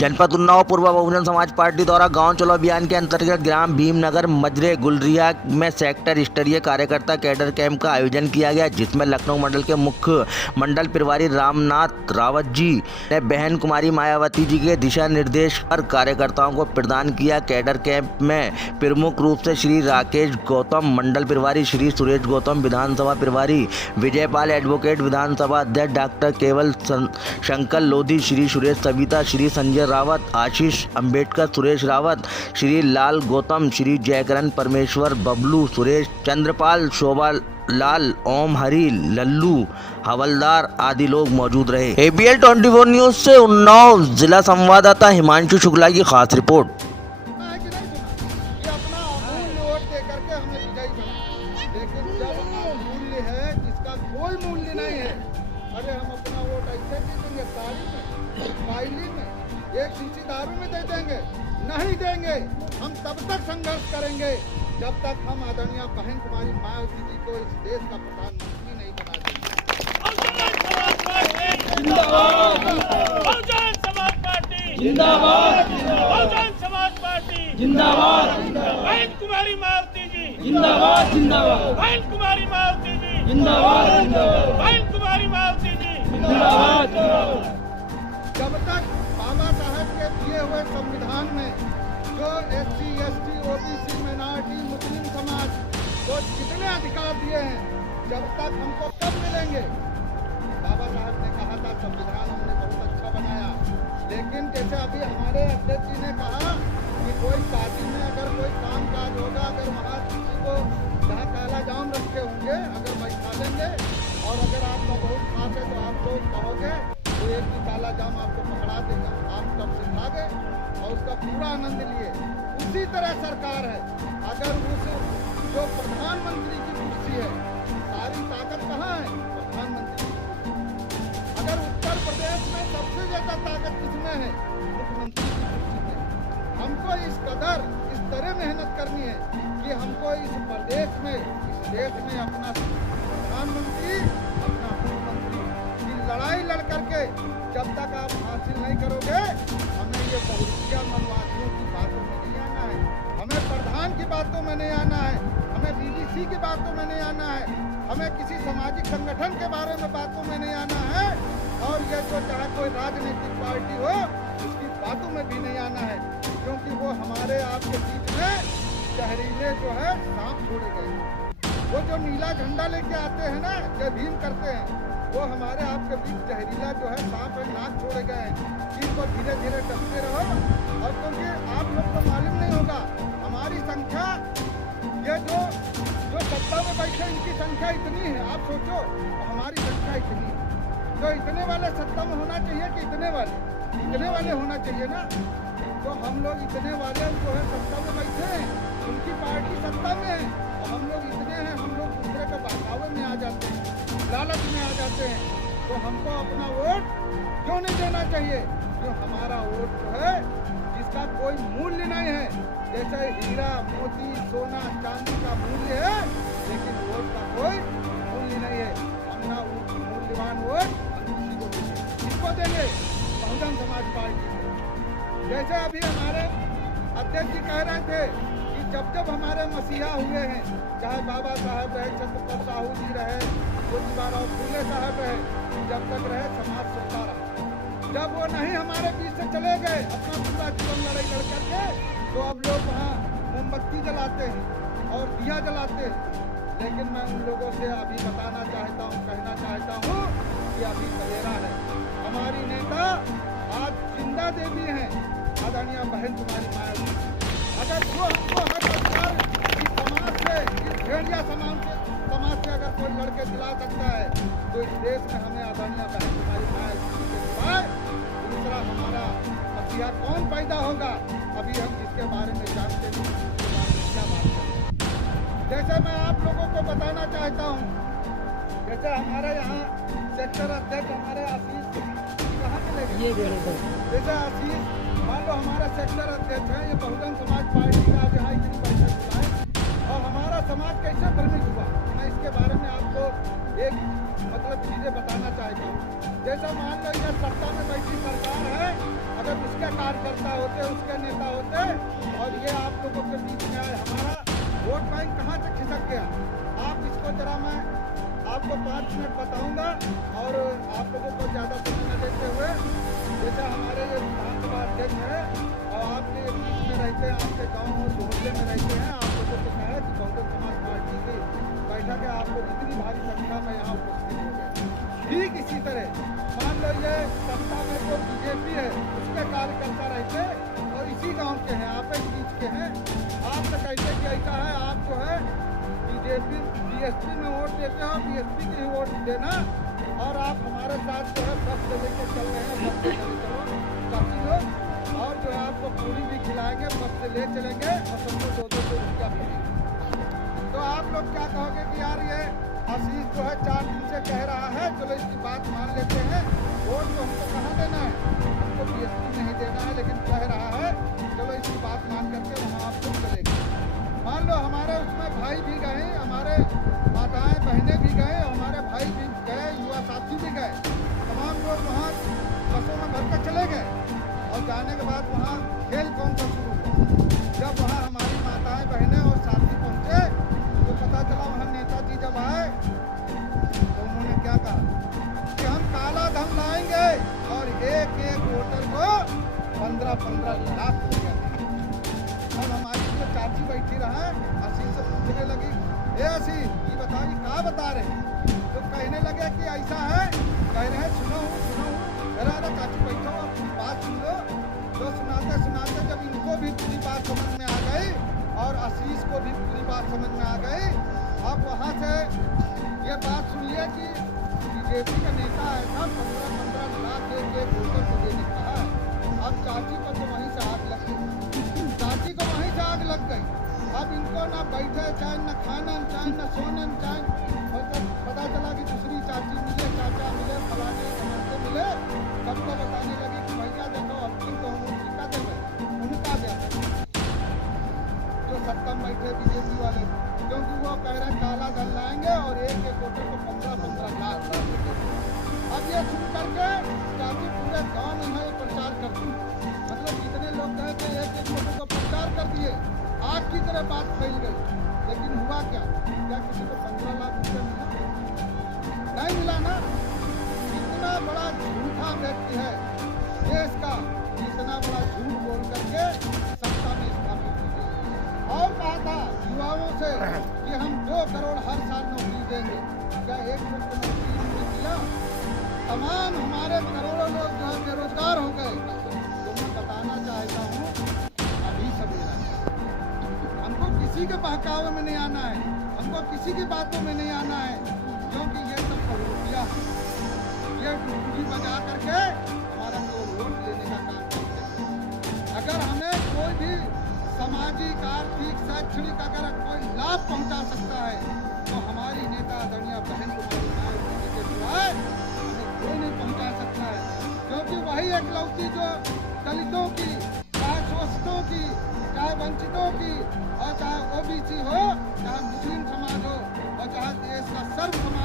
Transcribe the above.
जनपद उन्नाव पूर्व बहुजन समाज पार्टी द्वारा गांव चलो अभियान के अंतर्गत ग्राम भीमनगर मजरे गुलरिया में सेक्टर स्तरीय कार्यकर्ता कैडर कैंप का आयोजन किया गया, जिसमें लखनऊ मंडल के मुख्य मंडल प्रभारी रामनाथ रावत जी ने बहन कुमारी मायावती जी के दिशा निर्देश पर कार्यकर्ताओं को प्रदान किया। कैडर कैंप में प्रमुख रूप से श्री राकेश गौतम मंडल प्रभारी, श्री सुरेश गौतम विधानसभा प्रभारी, विजयपाल एडवोकेट विधानसभा अध्यक्ष, डॉक्टर केवल शंकर लोधी, श्री सुरेश सविता, श्री संजय रावत, आशीष अंबेडकर, सुरेश रावत, श्री लाल गौतम, श्री जयकरण परमेश्वर, बबलू, सुरेश, चंद्रपाल, शोभा लाल, ओम हरी, लल्लू हवलदार आदि लोग मौजूद रहे। ABL 24 न्यूज से उन्नाव जिला संवाददाता हिमांशु शुक्ला की खास रिपोर्ट। लेकिन जब मूल्य है जिसका कोई मूल्य नहीं है, अरे हम अपना वोट ऐसे दे देंगे, ताली में, फाइली में, एक शीशी दारू में दे देंगे? नहीं देंगे। हम तब तक संघर्ष करेंगे जब तक हम आदरणीय बहन कुमारी मायावती जी को इस देश का प्रधानमंत्री नहीं बना देंगे। बहुजन समाज पार्टी जिंदाबाद, बहुजन समाज पार्टी जिंदाबाद, बहन कुमारी मायावती जी जिंदाबाद, जिंदाबाद, बहन कुमारी मायावती जी जिंदाबाद, बहन कुमारी मायावती जी जिंदाबाद। जब तक बाबा साहब के दिए हुए संविधान में जो SC, ST, OBC, माइनॉरिटी, मुस्लिम समाज को जितने अधिकार दिए हैं, जब तक हमको कब मिलेंगे? बाबा साहब ने कहा था संविधान हमने बहुत अच्छा बनाया, लेकिन जैसे अभी हमारे अध्यक्ष जी ने कहा कि कोई पार्टी में अगर कोई काम काज होगा, अगर वहाँ किसी को जहाँ काला जाम रखे होंगे अगर बैठा देंगे, और अगर आपका बहुत खास है तो आप लोग कहोगे तो एक भी काला जाम आपको पकड़ा देगा, आप तब से भागे और उसका पूरा आनंद लिए। उसी तरह सरकार है, अगर उस जो प्रधानमंत्री की कुर्सी है, सारी ताकत कहाँ है? प्रधानमंत्री की कुर्सी। अगर उत्तर प्रदेश में सबसे ज्यादा ताकत किसमें है? मुख्यमंत्री की कुर्सी में। हमको इस कदर इस तरह मेहनत करनी है कि हमको इस प्रदेश में, इस देश में अपना प्रधानमंत्री, अपना मुख्यमंत्री की लड़ाई लड़ करके जब तक आप हासिल नहीं करोगे, हमें ये बहुरूपिया मनवादियों की बातों में नहीं आना है, हमें प्रधान की बातों में नहीं आना है, हमें BBC की बातों में नहीं आना है, हमें किसी सामाजिक संगठन के बारे में बातों में नहीं आना है, और ये जो चाहे कोई राजनीतिक पार्टी हो उसकी बातों में भी नहीं आना है, क्योंकि वो हमारे आपके बीच में जहरीले जो है सांप छोड़े गए। वो जो नीला झंडा लेके आते हैं ना, जय भीम करते हैं, वो हमारे आपके बीच जहरीला जो है सांप है, नाक छोड़े गए हैं। इनको धीरे धीरे डरते रहो, और क्योंकि आप लोग को मालूम नहीं होगा हमारी संख्या, ये जो सत्ता में बैठे इनकी संख्या इतनी है, आप सोचो हमारी संख्या इतनी है, तो इतने वाले सत्ता में होना चाहिए कि इतने वाले होना चाहिए ना, तो हम लोग इतने वाले जो है सत्ता में बैठे हैं, उनकी पार्टी सत्ता में है, और हम लोग इतने हैं, हम लोग दूसरे के बहकावे में आ जाते हैं, लालच में आ जाते हैं, तो हमको अपना वोट क्यों नहीं देना चाहिए? जो हमारा वोट जो है जिसका कोई मूल्य नहीं है, जैसे हीरा मोती सोना चांदी का मूल्य है, लेकिन वोट का कोई मूल्य नहीं है। अपना मूल्यवान वोट हम किसी को देंगे, किसको देंगे? बहुजन समाज पार्टी को। जैसे अभी हमारे अध्यक्ष जी कह रहे थे कि जब जब हमारे मसीहा हुए हैं, चाहे बाबा साहब रहे, छत्रपति साहू जी रहे, ज्योतिबा फुले साहब रहे, जब तक रहे समाज चलता रहा। जब वो नहीं हमारे बीच से चले गए, अपना पूरा जीवन लड़ाई लड़ करके, तो अब लोग वहाँ मोमबत्ती जलाते हैं और दिया जलाते हैं। लेकिन मैं उन लोगों से अभी बताना चाहता हूँ, कहना चाहता हूँ कि अभी सवेरा है। हमारी नेता आज जिंदा देवी हैं, आदरणीय बहन कुमारी मायावती। अगर वो हमको हक अधिकार इस समाज से, इस भेड़िया समाज से अगर कोई लड़के दिला सकता है, तो इस देश में हमें आदरणीय बहन कुमारी मायावती के सिवाय दूसरा हमारा मसीहा कौन पैदा होगा? अभी हम जिसके बारे में जानते नहीं, उसके बारे में क्या बात करें? जैसे मैं आप लोगों को बताना चाहता हूँ, जैसे हमारे यहाँ सेक्टर अध्यक्ष हमारे आशीष कहाँ चले गए? जैसे आशीष मान लो हमारा सेक्टर अध्यक्ष है, ये बहुजन समाज पार्टी का जहाँ इतनी बैठक हुआ है, और हमारा समाज कैसे भ्रमित हुआ, मैं इसके बारे में आपको एक चीजें बताना चाहता हूँ। जैसा मान लो ये सत्ता में बैठी सरकार है, अगर उसके कार्यकर्ता होते, उसके नेता होते, और ये आप लोगों के बीच में आए, हमारा वोट बैंक कहाँ से खिसक गया। आप इसको जरा मैं आपको 5 मिनट बताऊंगा, और आप लोगों को ज़्यादा समय न देते हुए, जैसे हमारे ये विधानसभा अध्यक्ष हैं और आपके बीच में रहते हैं, आपके गाँव और मोहल्ले में रहते हैं, आप लोगों को कहा कि बहुजन समाज पार्टी की बैठक है, आप लोग इतनी भारी संख्या में यहाँ उपस्थित हो गए। ठीक इसी तरह मान लो ये सत्ता में जो बीजेपी है, उसके कार्यकर्ता रहते और इसी गांव के हैं, आपस बीच के हैं, आप तो कहते कि ऐसा है, आप जो है बीएसपी में वोट देते हो, बीएसपी के ही वोट देना, और आप हमारे साथ जो है बस से लेकर चल रहे हैं, बस से चले चलो काफी लोग, और जो है आपको पूरी भी खिलाएंगे, बस से ले चलेंगे और सबको 200 रुपया मिलेगा। तो आप लोग क्या कहोगे कि यार ये आशीष जो है 4 दिन से कह रहा है, चलो इसकी बात मान लेते हैं, वोट तो हमको कहाँ देना है, हमको बीएसपी नहीं देना है, लेकिन कह रहा है चलो इसकी बात मान करके वहाँ आप लोग चलेंगे। मान लो हमारे उसमें भाई भी गए, हमारे माताएं बहनें भी गए, हमारे भाई भी गए, युवा साथी भी गए, तमाम लोग वहाँ बसों में भर कर चले गए, और जाने के बाद वहाँ खेल कौन सा शुरू हुआ। जब वहाँ हमारी माताएं बहनें और साथी पहुँचे तो पता चला वहाँ नेताजी जब आए तो उन्होंने क्या कहा कि हम काला धन लाएंगे और एक एक वोटर को 15-15 लाख रुपया देंगे। और हमारी जो चाची बैठी रहा आशीष से पूछने लगी, ए आशीष ये बताओ ये क्या बता रहे हैं, तो कहने लगे कि ऐसा है, कह रहे हैं सुनो अरे चाची बैठो बात सुन लो। तो सुनाते सुनाते जब इनको भी पूरी बात समझ में आ गई और आशीष को भी पूरी बात समझ में आ गई, अब वहाँ से ये बात सुनिए कि बीजेपी का नेता ऐसा 15-15 लाख एक वोटर को देने कहा है। अब चाची को तो वहीं से आग लग गई, चाची को वहीं से आग लग गई। अब इनको ना बैठे चैन, न खाना चैन, न सोने चैन, पता चला कि दूसरी चाची मिले, चाचा मिले, फलाने समाते मिले, सबको बताने लगी कि भैया देखो अब तो हम उनका देंगे, उनका देंगे जो सत्ता में बैठे बीजेपी वाले, क्योंकि वो कह रहे हैं काला धन लाएंगे और एक एक वोटर को 15-15 लाख देंगे। अब ये सुन करके चाची पूरे गांव में है प्रचार करती, मतलब जितने लोग गए थे एक एक वोटर को प्रचार कर दिए, आग की तरह बात फैल गई। लेकिन हुआ क्या किसी को 15 लाख रुपये मिला? नहीं मिला ना। इतना बड़ा झूठा व्यक्ति है देश का, इतना बड़ा झूठ बोल करके सत्ता में स्थापित हो गया। और कहा था युवाओं से कि हम 2 करोड़ हर साल नौकरी देंगे, क्या एक लोग को नौकरी नहीं दिया? तमाम हमारे करोड़ों लोग जो है बेरोजगार हो गए। तो मैं बताना चाहता हूँ अभी सवेरा है, हमको किसी के बहकावे में नहीं आना है, हमको किसी की बातों में नहीं आना है, क्योंकि ये सब करोड़िया है, ये डुबकी बजा करके हमारा वोट लेने का काम करते हैं। अगर हमें कोई भी सामाजिक, आर्थिक, शैक्षणिक अगर कोई लाभ पहुंचा सकता है तो हमारी नेता आदरणीय बहन कुमारी मायावती के सिवाय हमें कोई नहीं पहुंचा सकता है, क्योंकि वही एकलौती जो दलितों की, चाहे शोषितों की, चाहे वंचितों की, और चाहे ओबीसी हो, चाहे मुस्लिम समाज हो, और चाहे देश का सर्व समाज